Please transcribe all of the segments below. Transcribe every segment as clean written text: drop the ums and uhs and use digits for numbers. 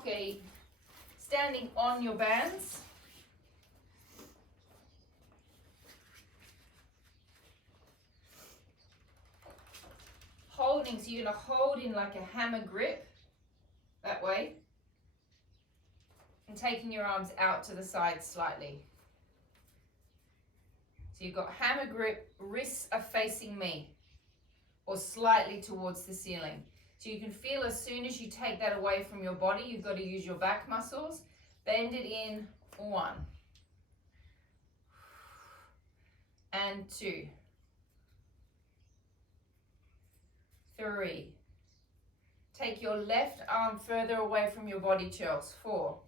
hockey, standing on your bands. Holding, so you're going to hold in like a hammer grip, that way. And taking your arms out to the side slightly. So you've got hammer grip, wrists are facing me, or slightly towards the ceiling. So you can feel as soon as you take that away from your body, you've got to use your back muscles. Bend it in, 1. And 2. 3. Take your left arm further away from your body, Chels. 4.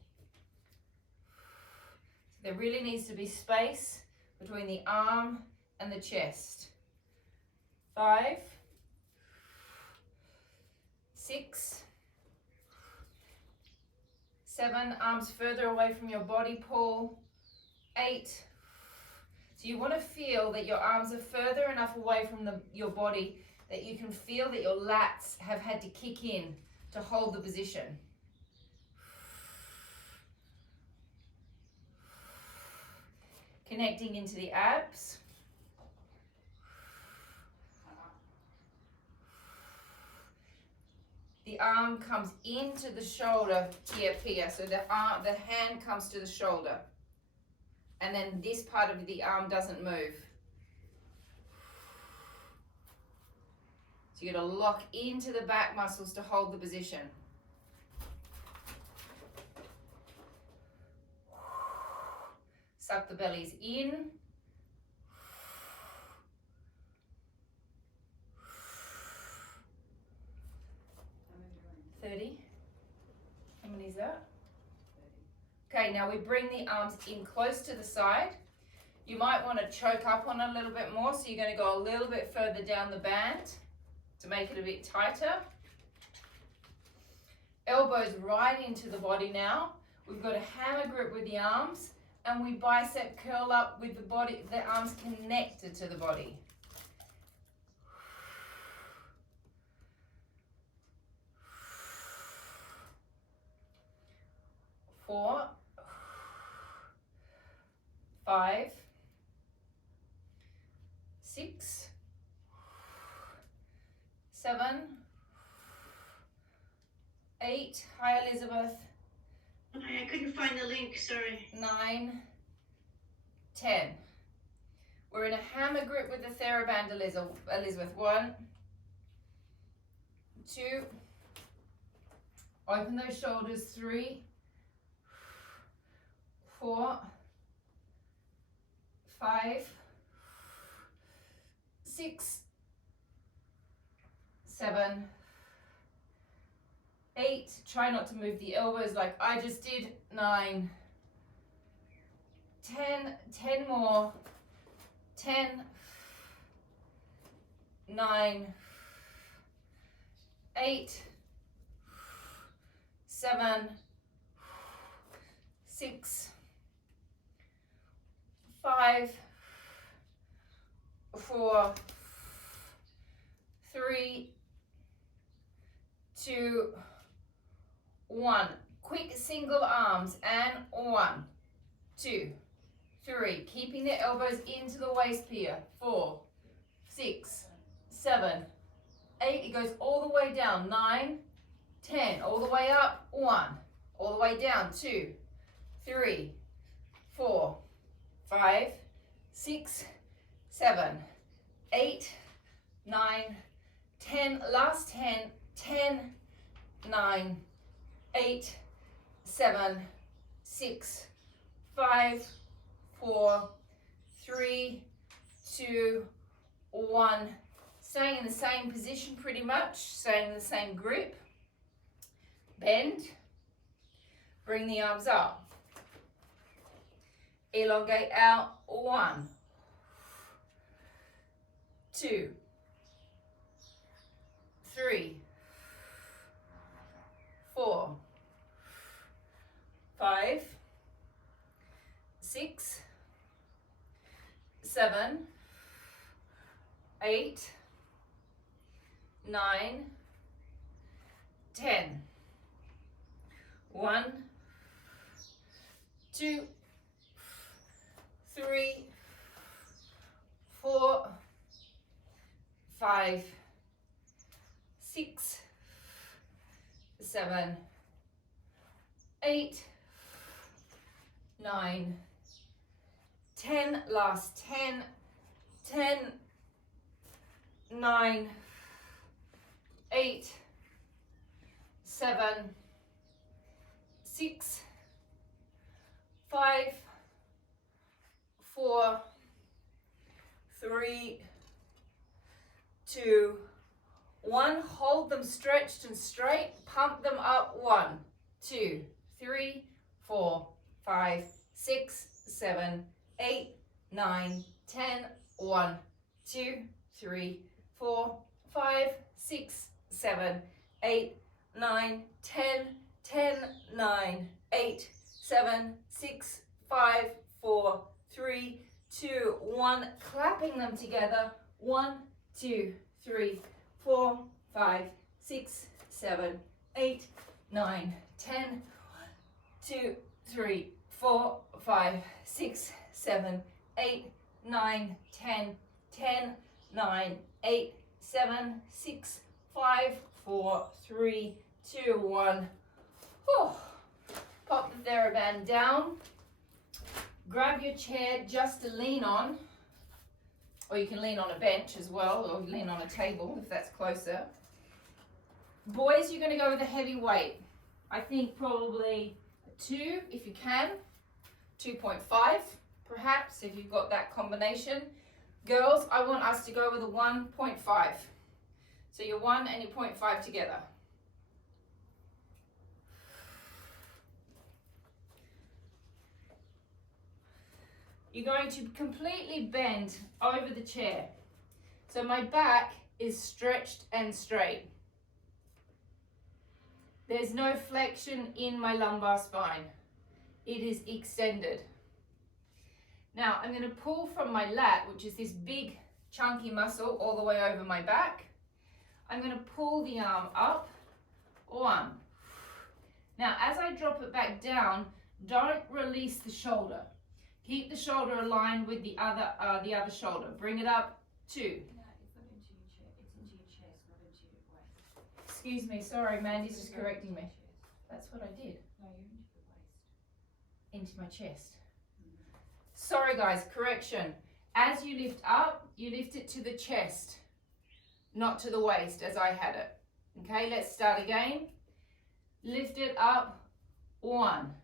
So there really needs to be space between the arm and the chest. 5. 6. 7, arms further away from your body, pull. 8. So you want to feel that your arms are further enough away from your body that you can feel that your lats have had to kick in to hold the position. Connecting into the abs. The arm comes into the shoulder here, Pia. So the hand comes to the shoulder. And then this part of the arm doesn't move. So you're going to lock into the back muscles to hold the position. Suck the bellies in. 30. How many is that? 30. Okay, now we bring the arms in close to the side. You might want to choke up on it a little bit more, so you're going to go a little bit further down the band to make it a bit tighter. Elbows right into the body now. We've got a hammer grip with the arms, and we bicep curl up with the body, the arms connected to the body. 4, 5, 6, 7, 8. Hi, Elizabeth. I couldn't find the link, sorry. 9, 10. We're in a hammer grip with the TheraBand, Elizabeth. 1, 2. Open those shoulders. 3, 4, 5, 6, 7, 8. Try not to move the elbows like I just did. 9, 10. 10 more. 10, 9, 8, 7, 6, 5, 4, 3, 2, 1. Quick single arms and 1, 2, 3. Keeping the elbows into the waist here. 4, 6, 7, 8. It goes all the way down. 9, 10. All the way up. 1. All the way down. 2, 3, 4, 5, 6, 7, 8, 9, 10. Last 10. 10, 9, 8, 7, 6, 5, 4, 3, 2, 1. Staying in the same position pretty much. Staying in the same grip. Bend. Bring the arms up. Elongate out. 1, 2, 3, 4, 5, 6, 7, 8, 9, 10. 1, 2, 3, 4, 5, 6, 7, 8, 9, 10, last 10, 10, 9, 8, 7, 6, 5, 4, 3, 2, 1. Hold them stretched and straight. Pump them up. 1, 2, 3, 4, 5, 6, 7, 8, 9, 10. 1, 2, 3, 4, 5, 6, 7, 8, 9, 10. 10, 9, 8, 7, 6, 5, 4, 3, 2, 1. Clapping them together. 1, 2, 3, 4, 5, 6, 7, 8, 9, 10. 2, 3, 4, 5, 6, 7, 8, 9, 10. 10, 9, 8, 7, 6, 5, 4, 3, 2, 1. Oh. Pop the TheraBand down. Grab your chair just to lean on, or you can lean on a bench as well, or lean on a table if that's closer. Boys, you're going to go with a heavy weight. I think probably a 2 if you can, 2.5 perhaps if you've got that combination. Girls, I want us to go with a 1.5. So your 1 and your 0.5 together. You're going to completely bend over the chair. So my back is stretched and straight. There's no flexion in my lumbar spine. It is extended. Now I'm going to pull from my lat, which is this big chunky muscle all the way over my back. I'm going to pull the arm up. 1. Now as I drop it back down, don't release the shoulder. Keep the shoulder aligned with the other shoulder. Bring it up. 2. No, it's not into your chest. It's into your chest, not into your waist. Excuse me, sorry, Mandy's just correcting me. That's what I did. No, you're into the waist. Into my chest. Sorry guys, correction. As you lift up, you lift it to the chest, not to the waist as I had it. Okay, let's start again. Lift it up. 1.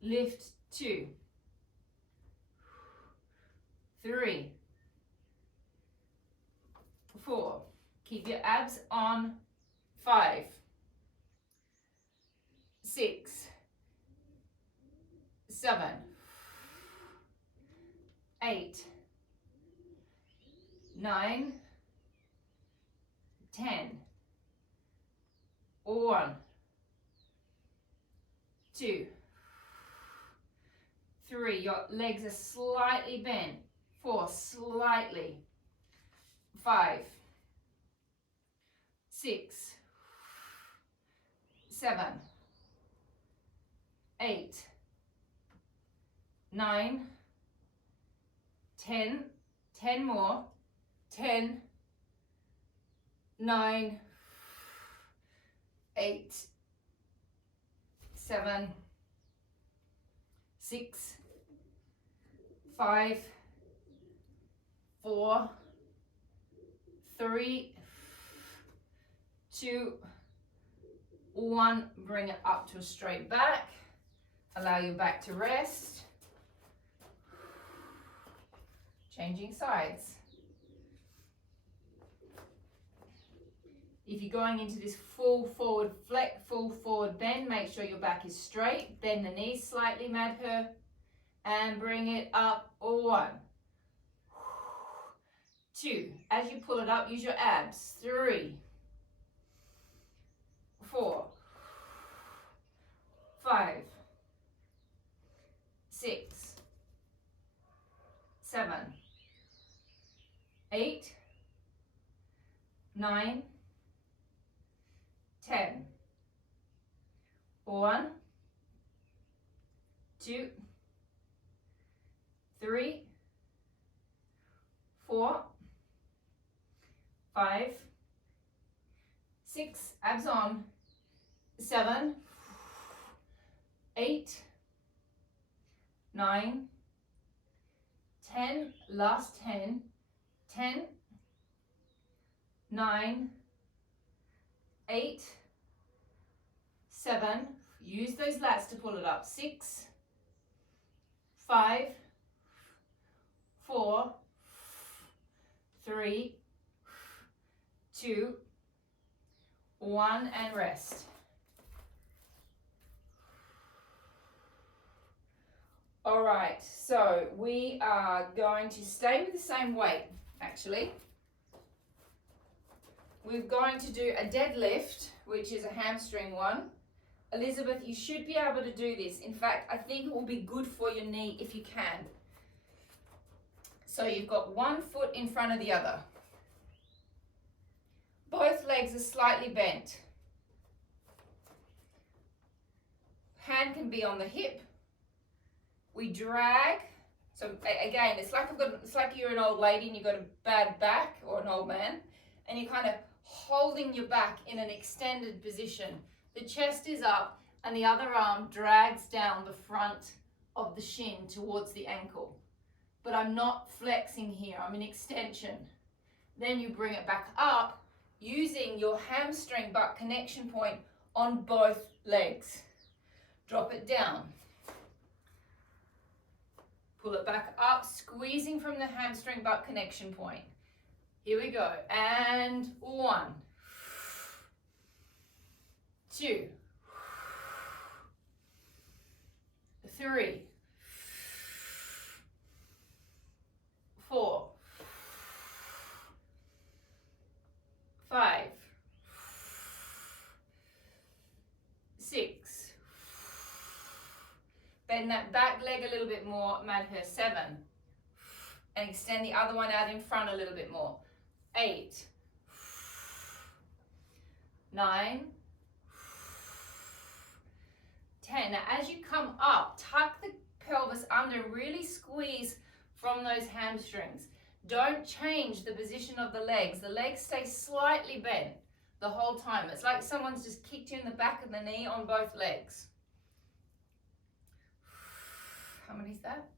Lift. 2. 3. 4. Keep your abs on. 5. 6. 7. 8. 9. 10. 1. 2. 3, your legs are slightly bent. 4, slightly. 5, 6, 7, 8, 9, 10, 10 more, 10, 9, 8, 7, 6, 5, 4, 3, 2, 1. Bring it up to a straight back. Allow your back to rest. Changing sides. If you're going into this full forward flex, full forward bend, make sure your back is straight. Bend the knees slightly, Madhur, and bring it up. 1, 2. As you pull it up, use your abs. 3, 4, 5, 6, 7, 8, 9, 10, 1, 2, 3, 4, 5, 6, abs on, 7, 8, 9, 10, last 10, 10, 9, 8, 7, use those lats to pull it up, 6, 5, 4, 3, 2, 1, and rest. All right, so we are going to stay with the same weight, actually. We're going to do a deadlift, which is a hamstring one. Elizabeth, you should be able to do this. In fact, I think it will be good for your knee if you can. So you've got one foot in front of the other. Both legs are slightly bent. Hand can be on the hip. We drag. So again, it's like you're an old lady and you've got a bad back, or an old man, and you're kind of holding your back in an extended position. The chest is up and the other arm drags down the front of the shin towards the ankle. But I'm not flexing here, I'm in extension. Then you bring it back up using your hamstring butt connection point on both legs. Drop it down. Pull it back up, squeezing from the hamstring butt connection point. Here we go. And 1, 2, 3, 4, 5, 6. Bend that back leg a little bit more, Madhur, 7. And extend the other one out in front a little bit more. 8, 9, 10. Now as you come up, tuck the pelvis under, really squeeze from those hamstrings. Don't change the position of the legs. The legs stay slightly bent the whole time. It's like someone's just kicked you in the back of the knee on both legs. How many is that?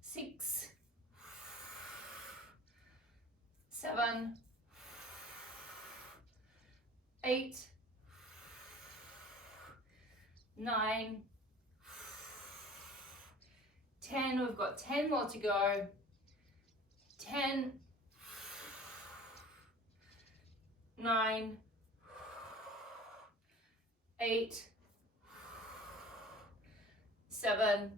6, 7, 8, 9, 10. We've got 10 more to go. 10, 9, 8, 7,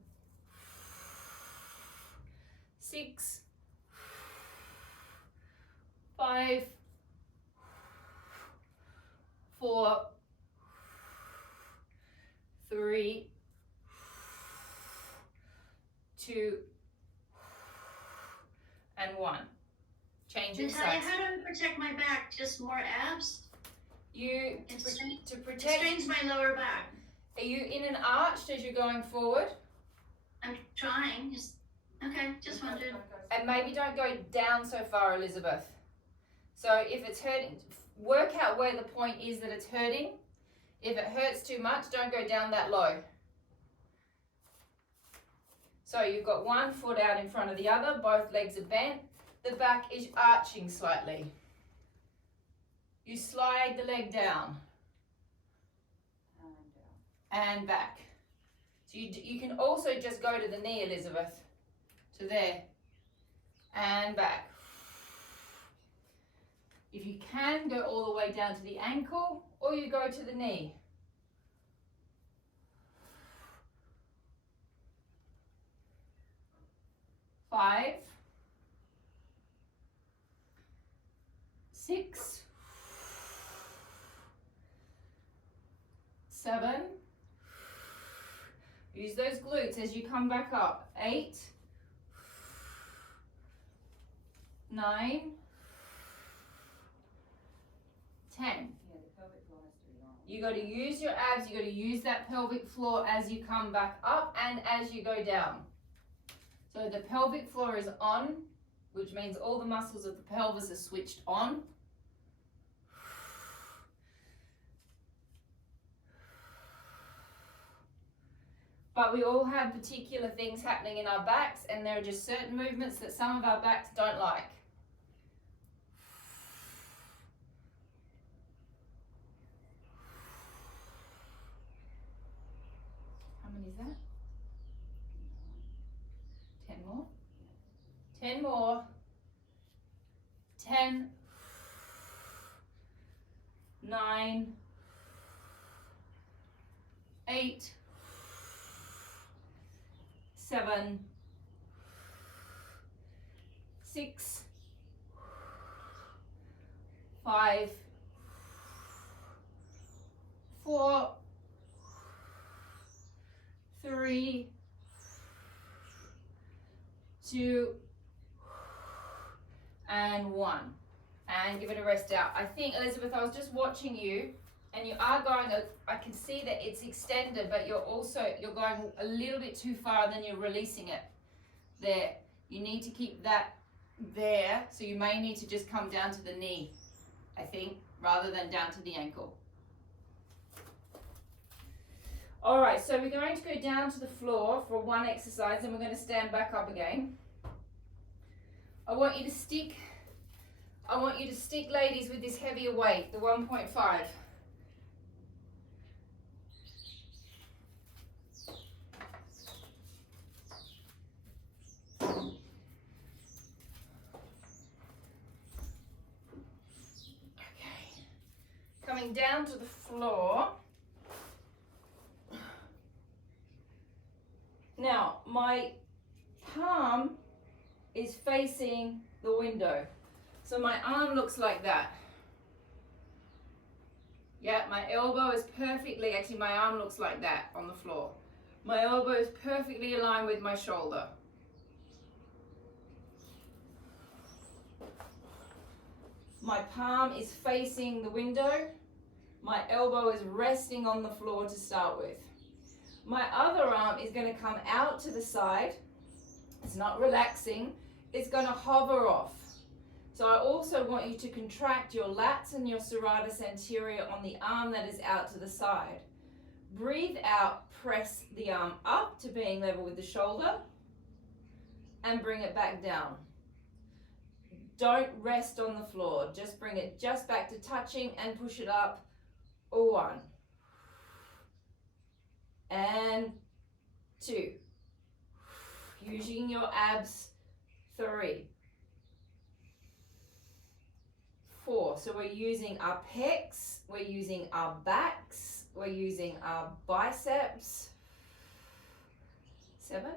6, 5, 4, 3, 2, and 1. Change your Natalia, sides. how do I protect my back? Just more abs? To It protect. strains my lower back. Are you in an arch as you're going forward? I'm trying. Just wondered. And maybe don't go down so far, Elizabeth. So if it's hurting, work out where the point is that it's hurting. If it hurts too much, don't go down that low. So you've got one foot out in front of the other, both legs are bent, the back is arching slightly. You slide the leg down and back. So you can also just go to the knee, Elizabeth, to there and back. If you can, go all the way down to the ankle, or you go to the knee. Five, 6, 7. Use those glutes as you come back up. 8, 9, 10. Yeah, the pelvic floor has to be on. You got to use your abs, you got to use that pelvic floor as you come back up and as you go down. So the pelvic floor is on, which means all the muscles of the pelvis are switched on. But we all have particular things happening in our backs, and there are just certain movements that some of our backs don't like. How many is that? 10 more? 10 more. 10, 9, 8, 7, 6, 5, 4, 3, 2, and 1. And give it a rest out. I think, Elizabeth, I was just watching you, and you are going, I can see that it's extended, but you're going a little bit too far, and then you're releasing it there. You need to keep that there, so you may need to just come down to the knee, I think, rather than down to the ankle. All right, so we're going to go down to the floor for one exercise, and we're going to stand back up again. I want you to stick, ladies, with this heavier weight, the 1.5. Coming down to the floor. Now, my palm is facing the window. So my arm looks like that. Yeah, my elbow is perfectly, actually my arm looks like that on the floor. My elbow is perfectly aligned with my shoulder. My palm is facing the window. My elbow is resting on the floor to start with. My other arm is going to come out to the side. It's not relaxing. It's going to hover off. So I also want you to contract your lats and your serratus anterior on the arm that is out to the side. Breathe out, press the arm up to being level with the shoulder and bring it back down. Don't rest on the floor. Just bring it just back to touching and push it up. 1 and 2. Using your abs. 3, 4. So we're using our pecs, we're using our backs, we're using our biceps. 7,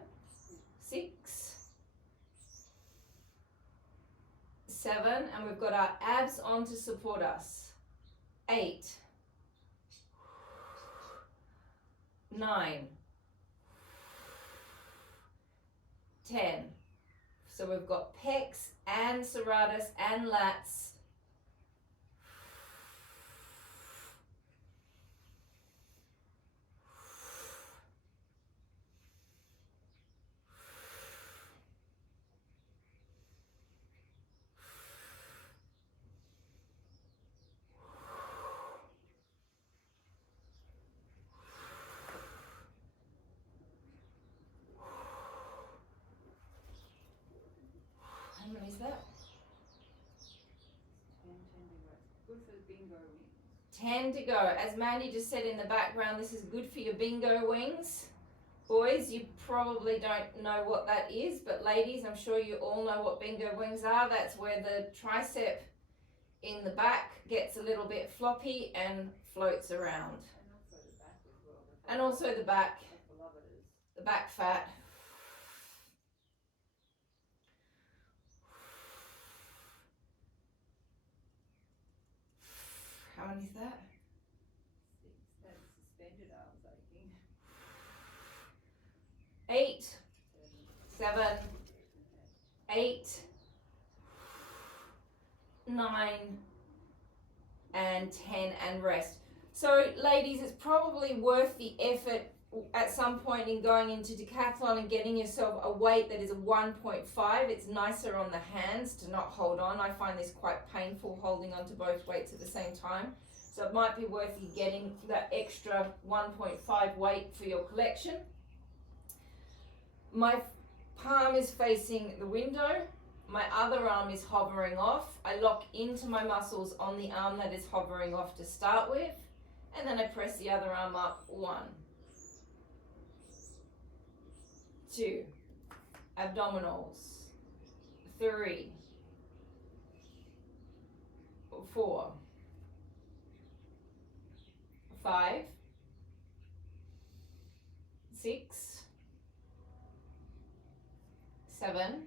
6, 7, and we've got our abs on to support us. 8, 9, 10. So we've got pecs and serratus and lats. How many is that? 10 to go. Good for the bingo wings. 10 to go. As Mandy just said in the background, this is good for your bingo wings. Boys, you probably don't know what that is, but ladies, I'm sure you all know what bingo wings are. That's where the tricep in the back gets a little bit floppy and floats around. And also the back as well. And also the back fat. How many is that? 6. That's suspended arms, I think. 8, 7, 8, 9, and 10 and rest. So ladies, it's probably worth the effort at some point in going into decathlon and getting yourself a weight that is a 1.5. It's nicer on the hands to not hold on. I find this quite painful holding on to both weights at the same time. So it might be worth you getting that extra 1.5 weight for your collection. My palm is facing the window. My other arm is hovering off. I lock into my muscles on the arm that is hovering off to start with. And then I press the other arm up. 1, 2, abdominals, 3, 4, 5, 6, 7,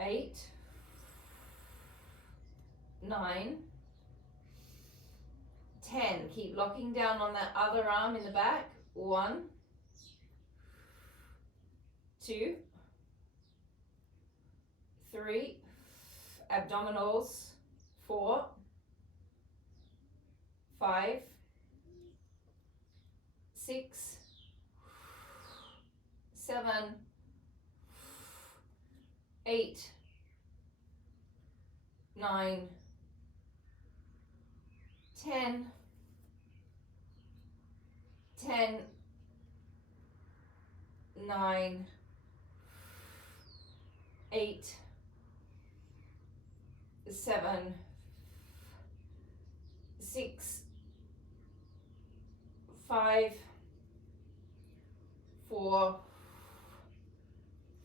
8, 9, 10. Keep locking down on that other arm in the back. 1, 2, 3, abdominals, 4, 5, 6, 7, 8, 9, 10, 10, 9, 8, 7, 6, 5, 4,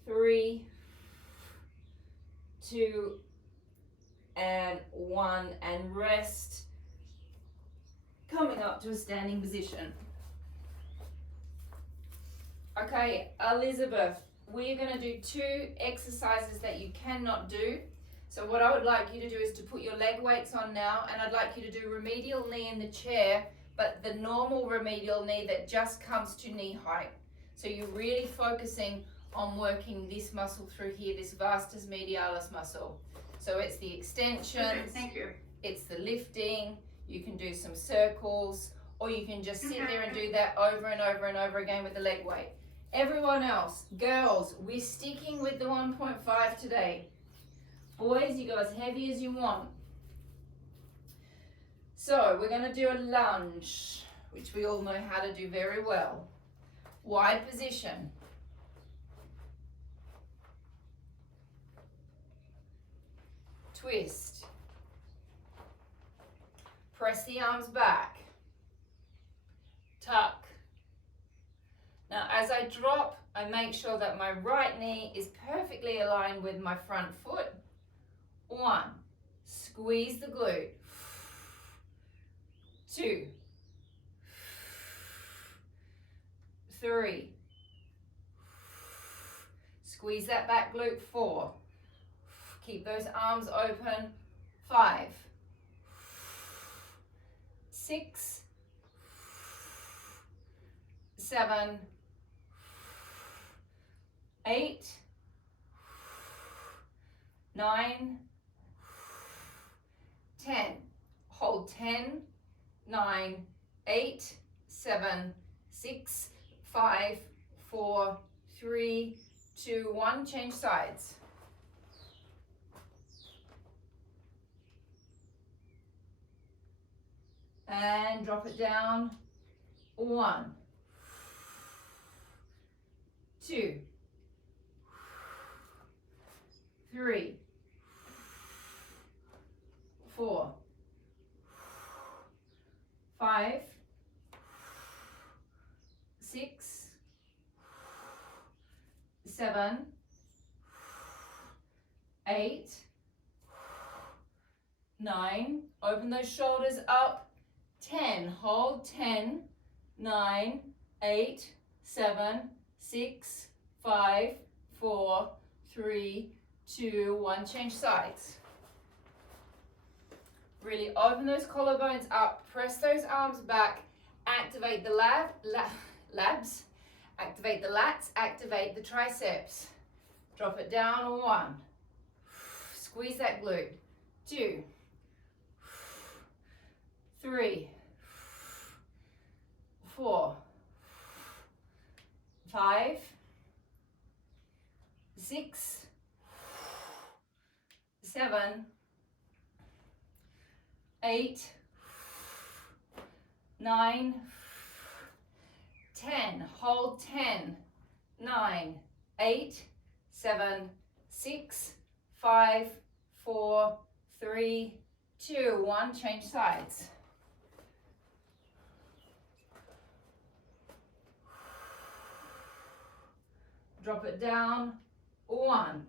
3, 2, and 1, and rest, coming up to a standing position. Okay, Elizabeth, we're going to do 2 exercises that you cannot do. So what I would like you to do is to put your leg weights on now, and I'd like you to do remedial knee in the chair, but the normal remedial knee that just comes to knee height. So you're really focusing on working this muscle through here, this vastus medialis muscle. So it's the extensions, Okay, thank you. it's the lifting, you can do some circles, or you can just sit there and do that over and over and over again with the leg weight. Everyone else, girls, we're sticking with the 1.5 today. Boys, you go as heavy as you want. So we're going to do a lunge, which we all know how to do very well. Wide position. Twist. Press the arms back. Tuck. Now as I drop, I make sure that my right knee is perfectly aligned with my front foot. 1, squeeze the glute. 2, 3, squeeze that back glute. 4, keep those arms open. 5, 6, 7, 8, 9, 10. Hold 10, 9, 8, 7, 6, 5, 4, 3, 2, 1. Change sides. And drop it down. 1, 2, 3, 4, 5, 6, 7, 8, 9. Open those shoulders up. 10. Hold. 10, 9, 8, 7, 6, 5, 4, 3, 2, 1. Change sides. Really open those collarbones up, press those arms back, activate the labs, activate the lats, activate the triceps. Drop it down. 1, squeeze that glute. 2, 3, 4, 5, 6, 7, 8, 9, 10. Hold 10, 9, 8, 7, 6, 5, 4, 3, 2, 1. Change sides. Drop it down. 1.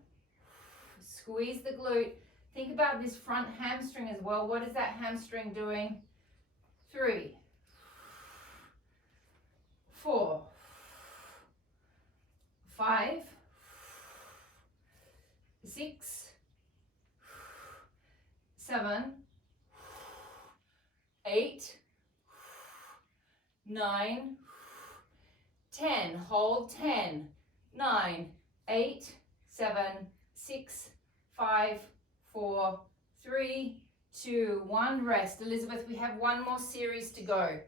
Squeeze the glute. Think about this front hamstring as well. What is that hamstring doing? 3, 4, 5, 6, 7, 8, 9, 10. Hold 10, 9, 8, 7, 6, 5, 4, 3, 2, 1. Rest. Elizabeth, we have one more series to go.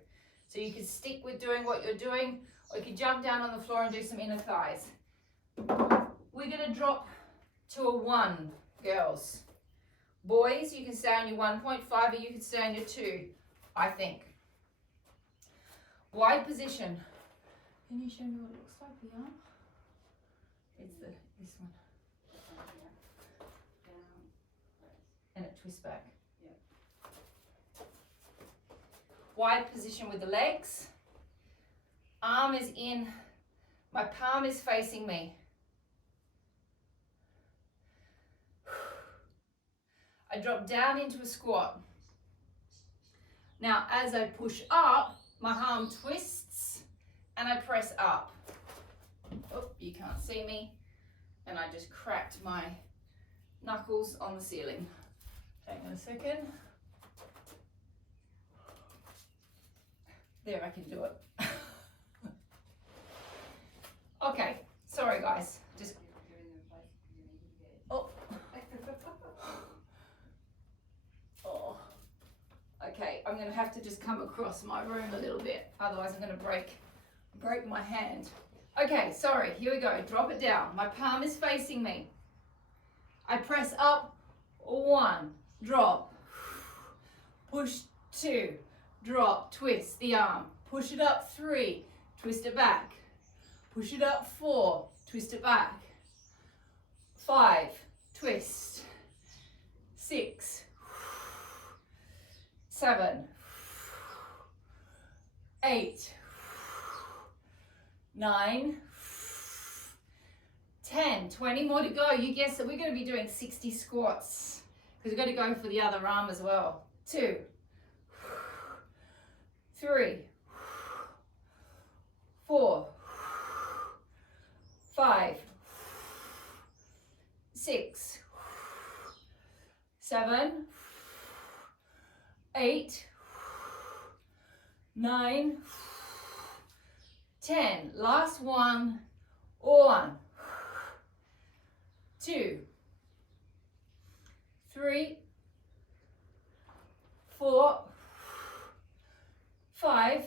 So you can stick with doing what you're doing, or you can jump down on the floor and do some inner thighs. We're going to drop to a 1, girls. Boys, you can stay on your 1.5 or you can stay on your 2, I think. Wide position. Can you show me what it looks like, the arm? It's this one. And it twists back. Wide position with the legs. Arm is in, my palm is facing me. I drop down into a squat. Now, as I push up, my arm twists and I press up. Oh, you can't see me. And I just cracked my knuckles on the ceiling. Hang on a second. There, I can do it. Okay, sorry guys. Just. Oh. Oh. Okay, I'm gonna have to just come across my room a little bit, otherwise I'm gonna break my hand. Okay, sorry, here we go. Drop it down. My palm is facing me. I press up, 1, drop, push 2, drop, twist the arm, push it up 3, twist it back, push it up 4, twist it back, 5, twist, 6, 7, 8, 9, 10, 20 more to go. You guessed it, we're going to be doing 60 squats because we've got to go for the other arm as well. 2, 3, 4, 5, 6, 7, 8, 9, 10. Last one. 1, 2, 3, 4, 5,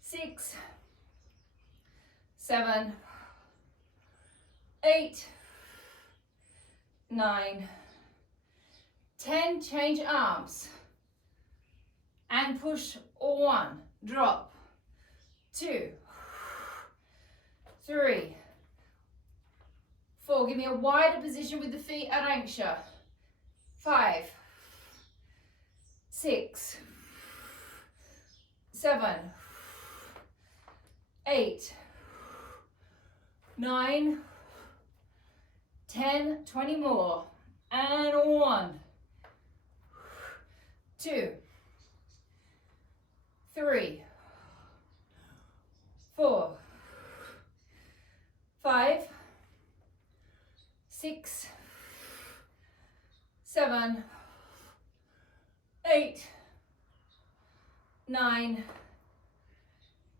6, 7, 8, 9, 10. Change arms and push. 1, drop, 2, 3, 4. Give me a wider position with the feet at anchor. 5, 6, 7, 8, 9, 10, 20 more. And 1, 2, 3, 4, 5, 6, 7, 8, 9,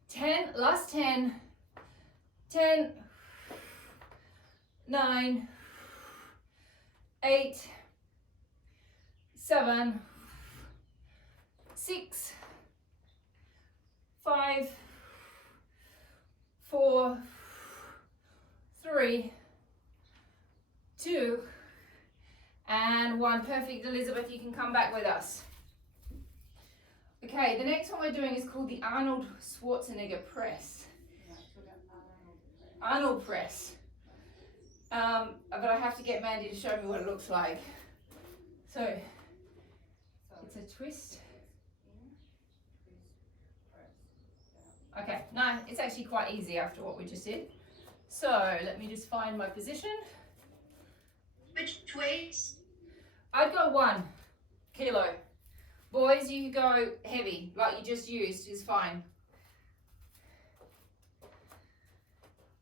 10. Last 10. 10, 9, 8, 7, 6, 5, 4, 3, 2, and 1. Perfect, Elizabeth, you can come back with us. Okay, the next one we're doing is called the Arnold Schwarzenegger press. Arnold press. But I have to get Mandy to show me what it looks like. So, it's a twist. Okay, no, it's actually quite easy after what we just did. So, let me just find my position. Which weights? I'd go 1 kilo. Boys, you go heavy, like you just used, is fine.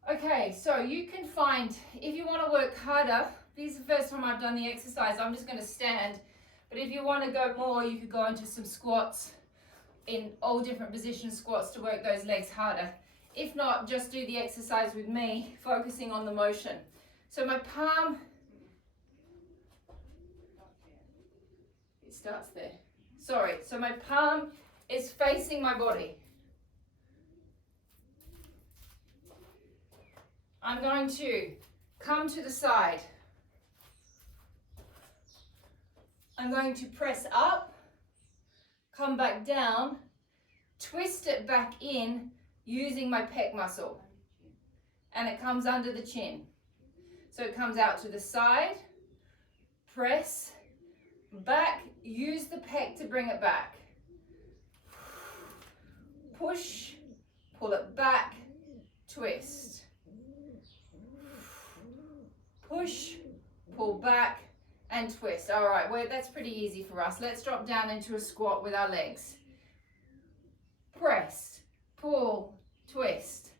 Okay, so you can find, if you want to work harder, this is the first time I've done the exercise, I'm just going to stand. But if you want to go more, you could go into some squats, in all different position squats to work those legs harder. If not, just do the exercise with me, focusing on the motion. So my palm, it starts there. Sorry, so my palm is facing my body. I'm going to come to the side. I'm going to press up, come back down, twist it back in using my pec muscle. And it comes under the chin. So it comes out to the side, press, back, use the pec to bring it back. Push, pull it back, twist. Push, pull back, and twist. All right, well, that's pretty easy for us. Let's drop down into a squat with our legs. Press, pull, twist.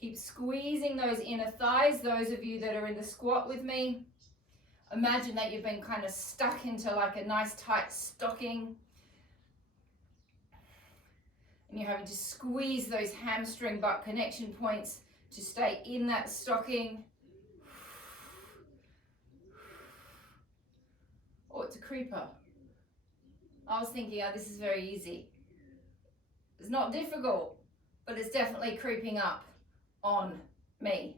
Keep squeezing those inner thighs, those of you that are in the squat with me. Imagine that you've been kind of stuck into like a nice tight stocking. And you're having to squeeze those hamstring butt connection points to stay in that stocking. Oh, it's a creeper. I was thinking, oh, this is very easy. It's not difficult, but it's definitely creeping up on me.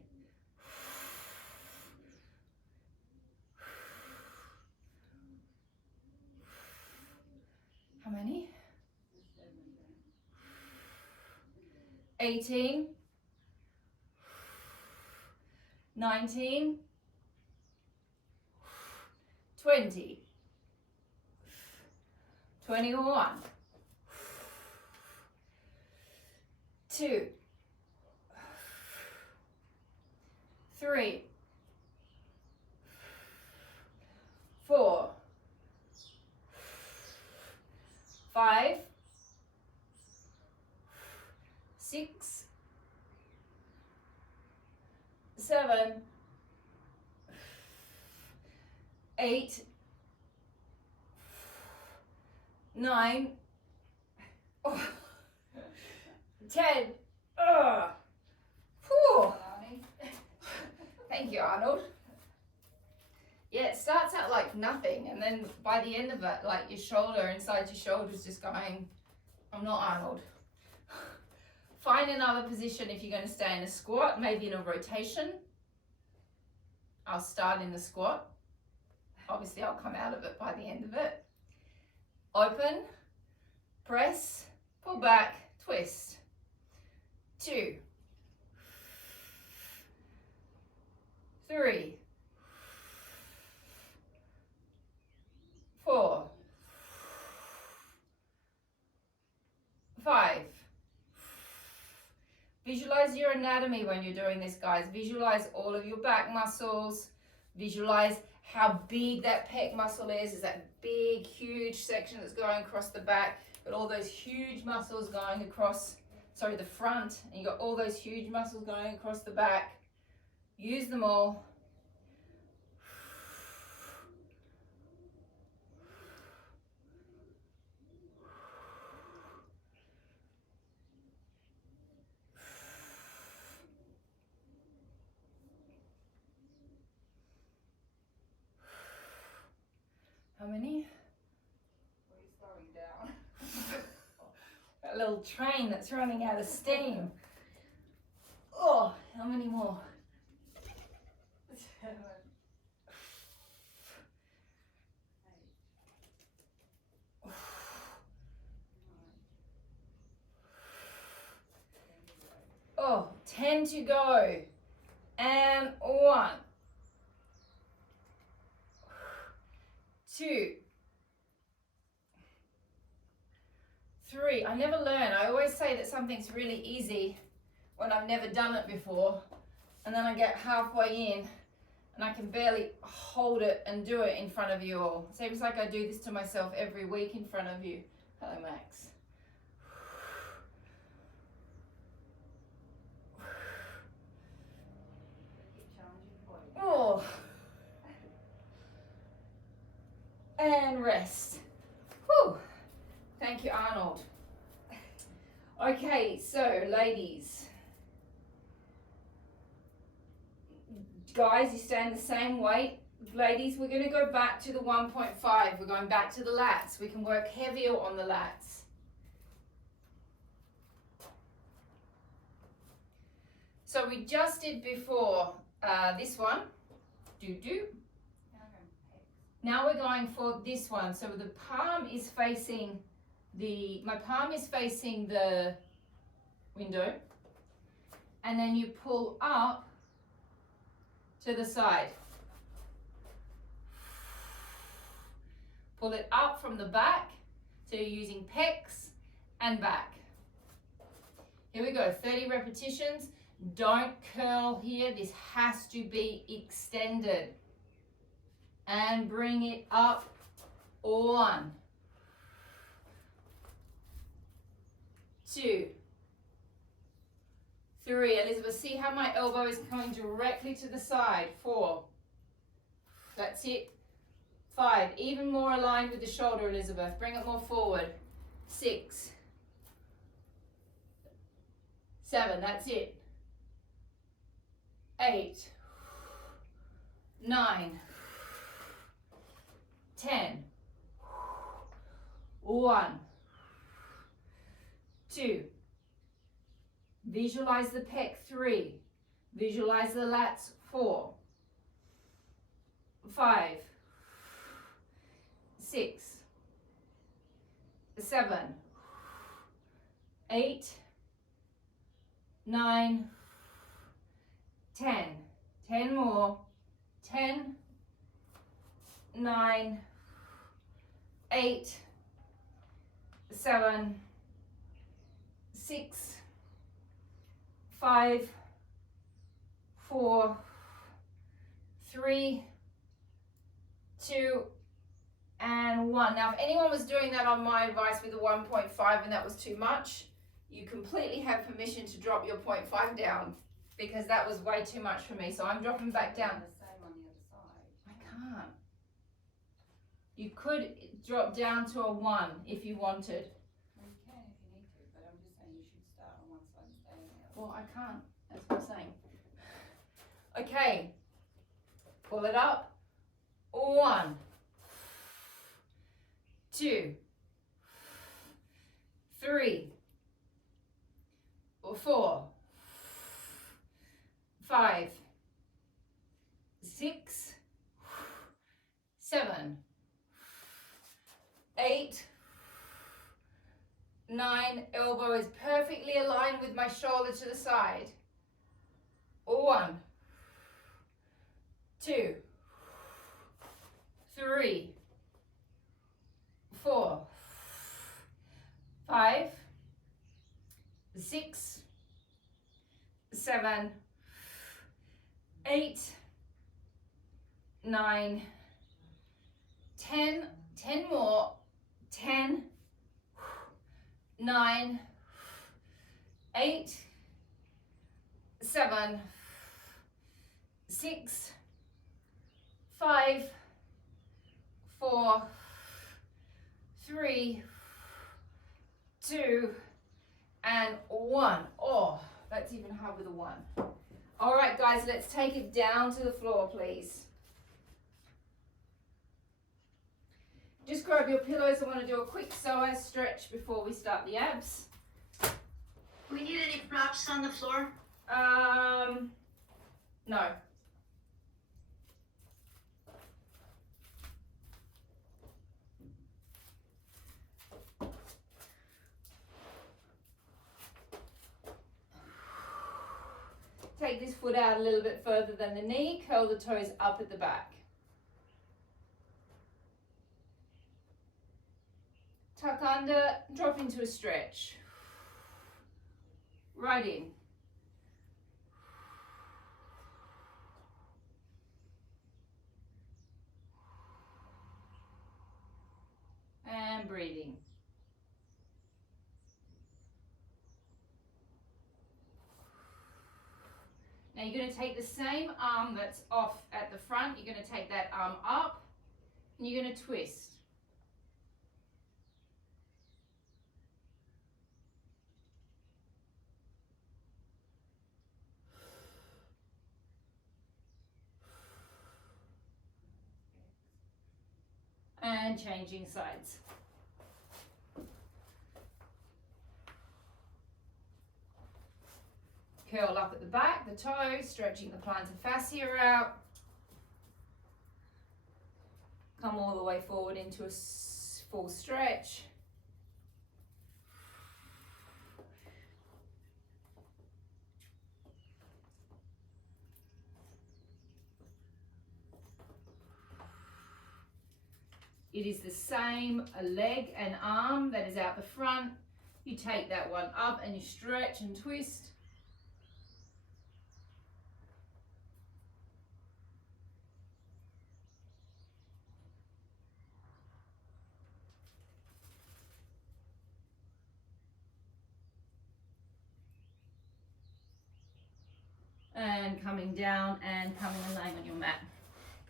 How many? 18, 19, 20, 21, 2, 3, 4, 5, 6, 7, 8, 9, 10. Whew. Thank you, Arnold. Yeah, it starts out like nothing, and then by the end of it, like your shoulder, inside your shoulder's just going, I'm not Arnold. Find another position if you're going to stay in a squat, maybe in a rotation. I'll start in the squat. Obviously, I'll come out of it by the end of it. Open, press, pull back, twist. 2, 3, 4, 5. Visualize your anatomy when you're doing this, guys. Visualize all of your back muscles. Visualize how big that pec muscle is. Is that big, huge section that's going across the back, but all those huge muscles going across, sorry, the front, and you got all those huge muscles going across the back. Use them all. How many? Or are you slowing down? That little train that's running out of steam. Oh, how many more? 7, 8, 9, 10. Oh, 10 to go. And 1, 2, 3. I never learn. I always say that something's really easy when I've never done it before. And then I get halfway in and I can barely hold it and do it in front of you all. Seems like I do this to myself every week in front of you. Hello, Max. Keep challenging the body. Oh. And rest. Whew. Thank you, Arnold. Okay, so ladies. Guys, you stay in the same weight. Ladies, we're going to go back to the 1.5. We're going back to the lats. We can work heavier on the lats. So we just did before this one. Do-do. Now we're going for this one. So the palm is facing my palm is facing the window. And then you pull up to the side. Pull it up from the back. So you're using pecs and back. Here we go, 30 repetitions. Don't curl here. This has to be extended. And bring it up. 1, 2, 3. Elizabeth, see how my elbow is coming directly to the side. 4. That's it. 5. Even more aligned with the shoulder, Elizabeth. Bring it more forward. 6. 7. That's it. 8. 9. 10. 1. 2. Visualize the pec. 3. Visualize the lats. 4. 5. 6. 7. 8. 9. 10. 10 more. 10. 9. 8. 7. 6. 5. 4. 3. 2. And 1. Now, if anyone was doing that on my advice with a 1.5 and that was too much, you completely have permission to drop your 0.5 down because that was way too much for me. So I'm dropping back down. The same on the other side. I can't. You could drop down to a 1 if you wanted. Well, you can if you need to, but I'm just saying you should start on one side and stay on the other. Well, I can't. That's what I'm saying. Okay. Pull it up. 1. 2. 3. 4. 5. 6. 7. 8. 9. Elbow is perfectly aligned with my shoulder to the side. 1. 2. 3. 4. 5. 6. 7. 8. 9. 10. 10 more. 10. 9. 8. 7. 6. 5. 4. 3. 2. And 1. Oh, that's even hard with a 1. All right, guys, let's take it down to the floor, please. Just grab your pillows. I want to do a quick psoas stretch before we start the abs. Do we need any props on the floor? No. Take this foot out a little bit further than the knee, curl the toes up at the back. Tuck under, drop into a stretch. Right in. And breathing. Now you're going to take the same arm that's off at the front, you're going to take that arm up and you're going to twist. And changing sides. Curl up at the back, the toes, stretching the plantar fascia out. Come all the way forward into a full stretch. It is the same leg and arm that is out the front. You take that one up and you stretch and twist. And coming down and coming and laying on your mat.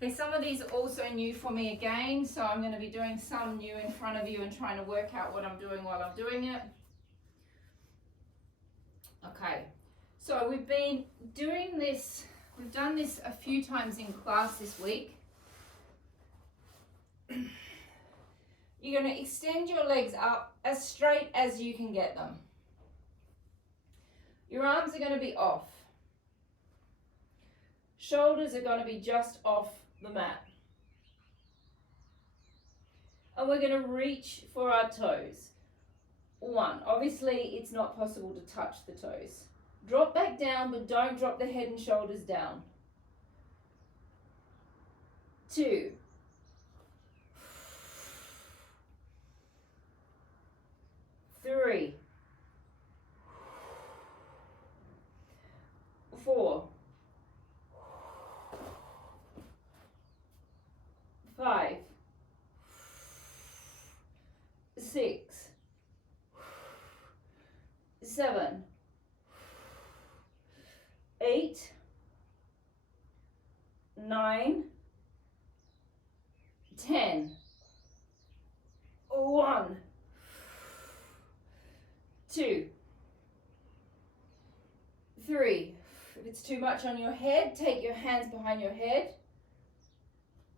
Okay, some of these are also new for me again, so I'm going to be doing some new in front of you and trying to work out what I'm doing while I'm doing it. Okay, so we've been doing this, we've done this a few times in class this week. You're going to extend your legs up as straight as you can get them. Your arms are going to be off. Shoulders are going to be just off the mat. And we're going to reach for our toes. 1, obviously it's not possible to touch the toes. Drop back down, but don't drop the head and shoulders down. 2. 3. 4. 5. 6. 7. 8. 9. 10. 1. 2. 3. If it's too much on your head, take your hands behind your head.